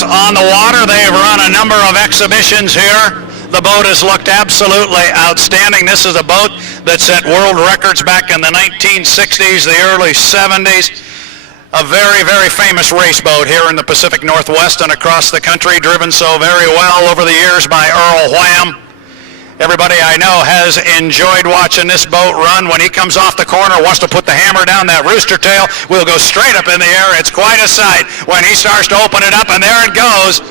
Bluegrass on the water. They've run a number of exhibitions here. The boat has looked absolutely outstanding. This is a boat that set world records back in the 1960s, the early 70s. A very, very famous race boat here in the Pacific Northwest and across the country, driven so very well over the years by Earl Wham. Everybody I know has enjoyed watching this boat run. When he comes off the corner, wants to put the hammer down, that rooster tail will go straight up in the air. It's quite a sight when he starts to open it up, and there it goes.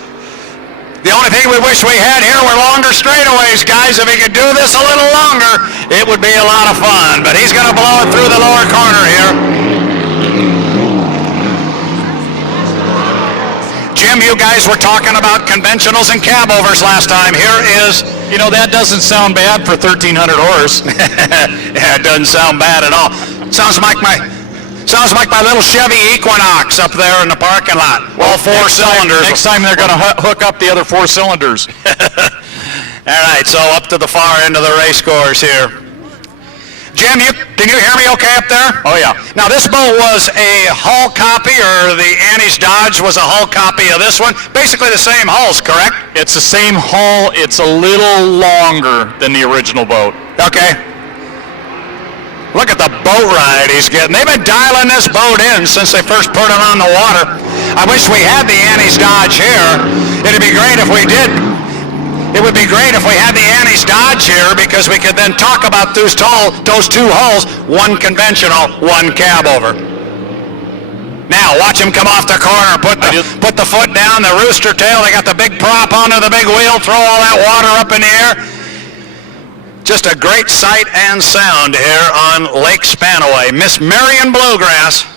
The only thing we wish we had here were longer straightaways, guys. If he could do this a little longer, it would be a lot of fun. But he's going to blow it through the lower corner here. Jim, you guys were talking about conventionals and cab-overs last time. Here is... You know, that doesn't sound bad for 1,300 horse. Yeah, it doesn't sound bad at all. Sounds like my little Chevy Equinox up there in the parking lot. All four cylinders. Next time they're going to hook up the other 4 cylinders. All right, so up to the far end of the race course here. Jim, can you hear me okay up there? Oh, yeah. Now, this boat was a hull copy, or the Annie's Dodge was a hull copy of this one. Basically the same hulls, correct? It's the same hull. It's a little longer than the original boat. Okay. Look at the boat ride he's getting. They've been dialing this boat in since they first put it on the water. I wish we had the Annie's Dodge here. It'd be great if we did. It would be great if we had the Annie's Dodge here, because we could then talk about those two hulls, one conventional, one cab over. Now, watch him come off the corner, put the foot down, the rooster tail. They got the big prop onto the big wheel, throw all that water up in the air. Just a great sight and sound here on Lake Spanaway. Miss Marion Bluegrass,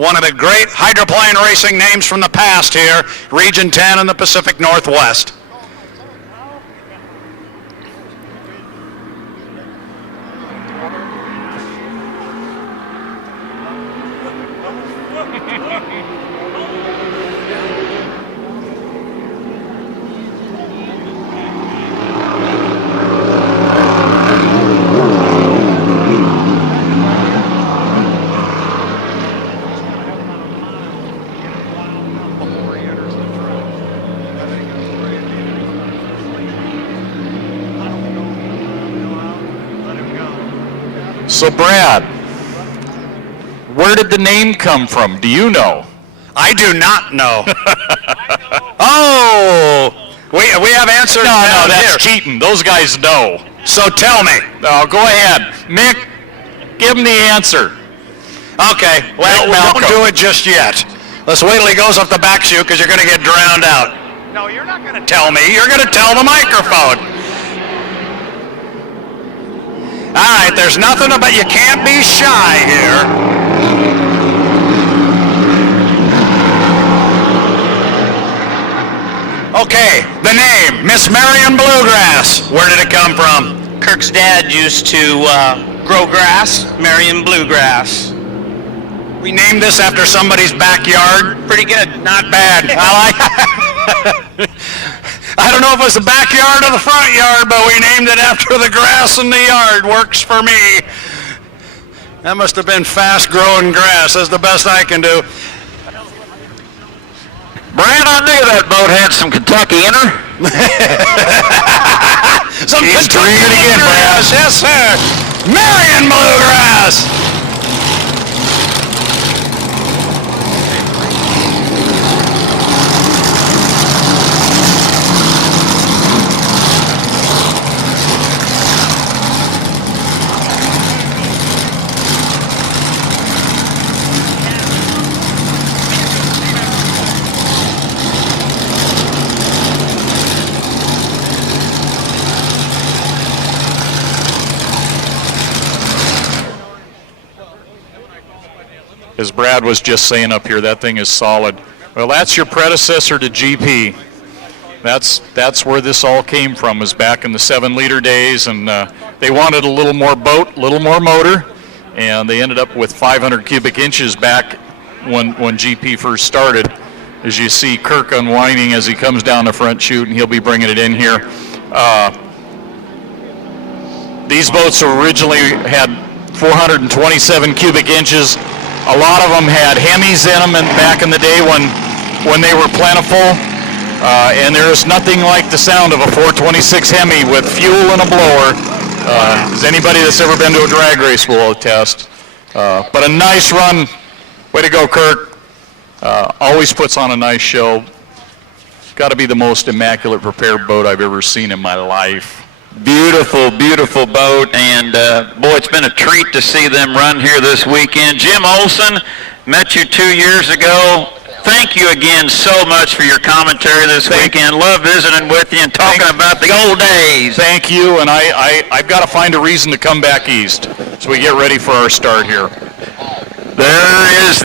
one of the great hydroplane racing names from the past here, Region 10 in the Pacific Northwest. So, Brad, where did the name come from? Do you know? I do not know. Oh, we have answers. No, that's cheating. Those guys know. So tell me. No, go ahead. Mick, give him the answer. Okay, well, we won't do it just yet. Let's wait till he goes up the back chute, because you're going to get drowned out. No, you're not going to tell me. You're going to tell the microphone. All right, there's nothing about, you can't be shy here. Okay, the name, Miss Marion Bluegrass. Where did it come from? Kirk's dad used to grow grass, Marion Bluegrass. We named this after somebody's backyard. Pretty good. Not bad. I don't know if it was the backyard or the front yard, but we named it after the grass in the yard. Works for me. That must have been fast-growing grass. That's the best I can do. Brad, I knew that boat had some Kentucky in her. Some She's Kentucky doing it again, Bluegrass. Yes, sir. Marion Bluegrass. As Brad was just saying up here, that thing is solid. Well, that's your predecessor to GP. That's where this all came from, was back in the 7-liter days, and they wanted a little more boat, a little more motor, and they ended up with 500 cubic inches back when GP first started. As you see Kirk unwinding as he comes down the front chute, and he'll be bringing it in here. These boats originally had 427 cubic inches. A lot of them had Hemis in them back in the day when they were plentiful. And there is nothing like the sound of a 426 Hemi with fuel and a blower. As anybody that's ever been to a drag race will attest. But a nice run. Way to go, Kirk. Always puts on a nice show. Got to be the most immaculate prepared boat I've ever seen in my life. Beautiful, beautiful boat, and boy, it's been a treat to see them run here this weekend. Jim Olson, met you 2 years ago. Thank you again so much for your commentary this weekend. Love visiting with you and talking about the old days. Thank you, and I've got to find a reason to come back east so we get ready for our start here. There is